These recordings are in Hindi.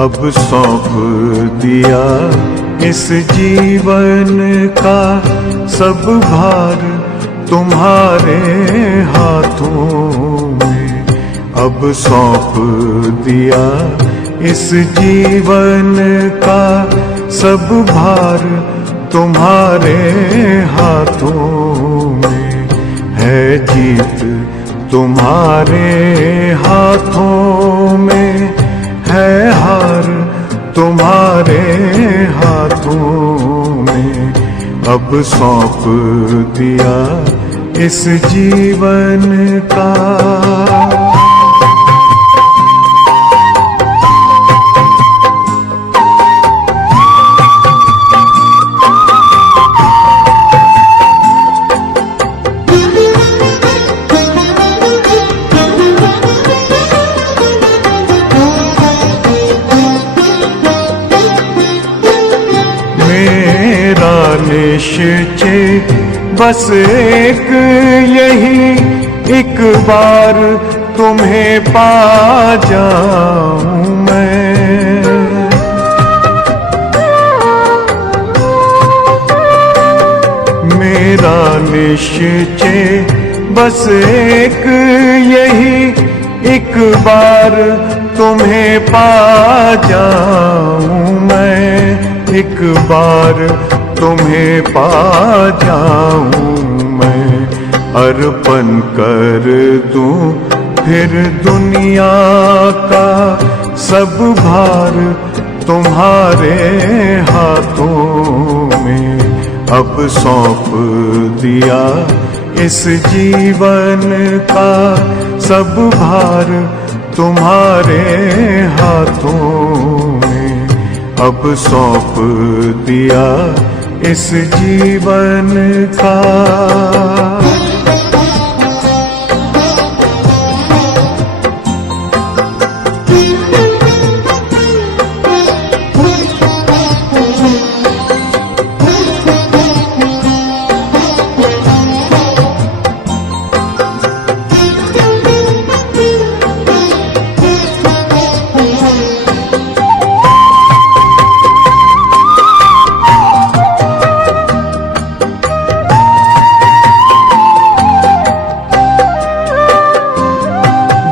अब सौंप दिया इस जीवन का सब भार तुम्हारे हाथों में। अब सौंप दिया इस जीवन का सब भार तुम्हारे हाथों में। है जीत तुम्हारे हाथों में, है हार तुम्हारे हाथों में। अब सौंप दिया इस जीवन का। मेरा निश्चय बस एक यही, एक बार तुम्हें पा जाऊं मैं। मेरा निश्चय बस एक यही, एक बार तुम्हें पा जाऊं मैं। एक बार तुम्हें पा जाऊं मैं। अर्पण कर दूं फिर दुनिया का सब भार तुम्हारे हाथों में। अब सौंप दिया इस जीवन का सब भार तुम्हारे हाथों में। अब सौंप दिया इस जीवन का।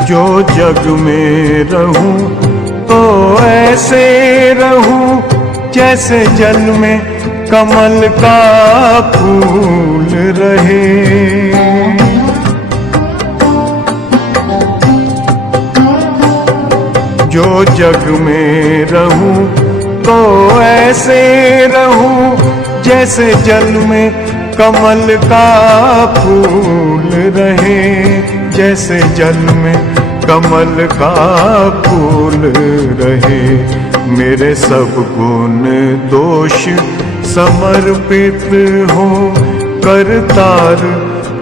जो जग में रहूं तो ऐसे रहूं जैसे जल में कमल का फूल रहे। जो जग में रहूं तो ऐसे रहूं जैसे जल में कमल का फूल रहे। जैसे जल में कमल का फूल रहे। मेरे सब गुण दोष समर्पित हो करतार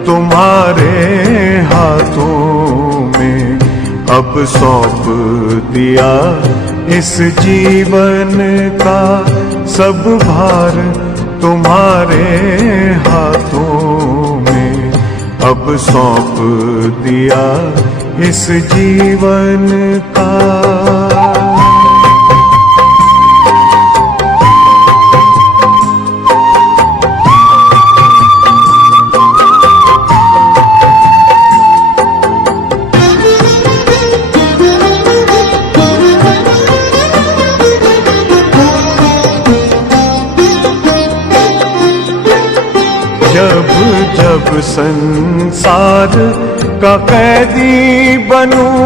तुम्हारे हाथों में। अब सौंप दिया इस जीवन का सब भार तुम्हारे हाथों में। अब सौंप दिया इस जीवन का। जब जब संसार का कैदी बनूं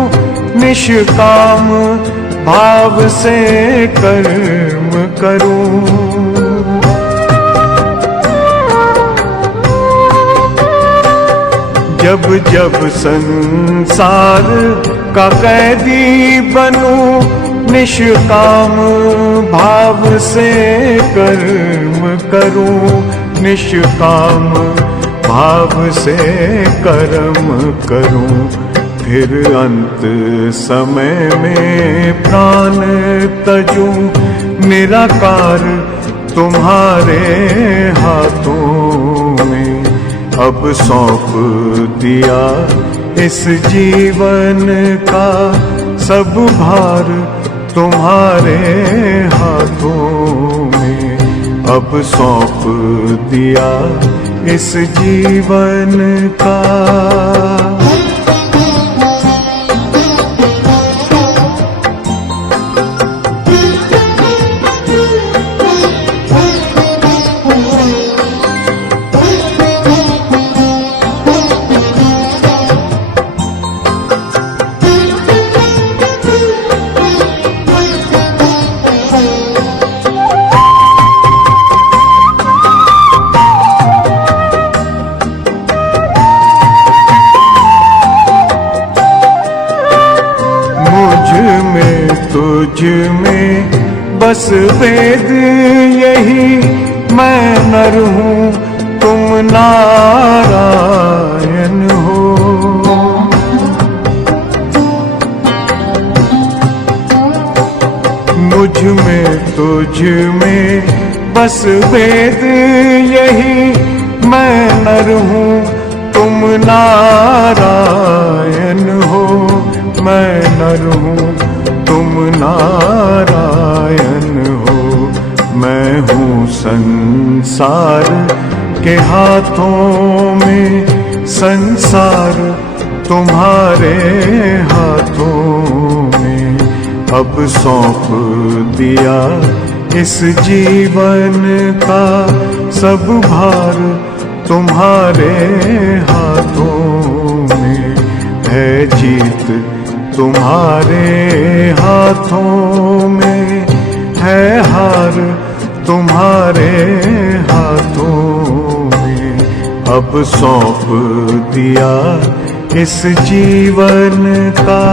निष्काम भाव से कर्म करूं। जब जब संसार का कैदी बनूं, निष्काम भाव से कर्म करूं, निष्काम भाव से कर्म करूं। फिर अंत समय में प्राण तजूं, निराकार तुम्हारे हाथों में। अब सौंप दिया इस जीवन का सब भार तुम्हारे हाथों में। अब सौंप दिया इस जीवन का। तुझ में बस वेद यही, मैं नर हूँ तुम नारायण हो। मुझ में तुझ में बस वेद यही, मैं नर हूँ तुम नारायण हो। मैं नर हूँ तुम नारायण हो। मैं हूँ संसार के हाथों में, संसार तुम्हारे हाथों में। अब सौंप दिया इस जीवन का सब भार तुम्हारे हाथों में। है जीत तुम्हारे हाथों में, है हार तुम्हारे हाथों में। अब सौंप दिया इस जीवन का।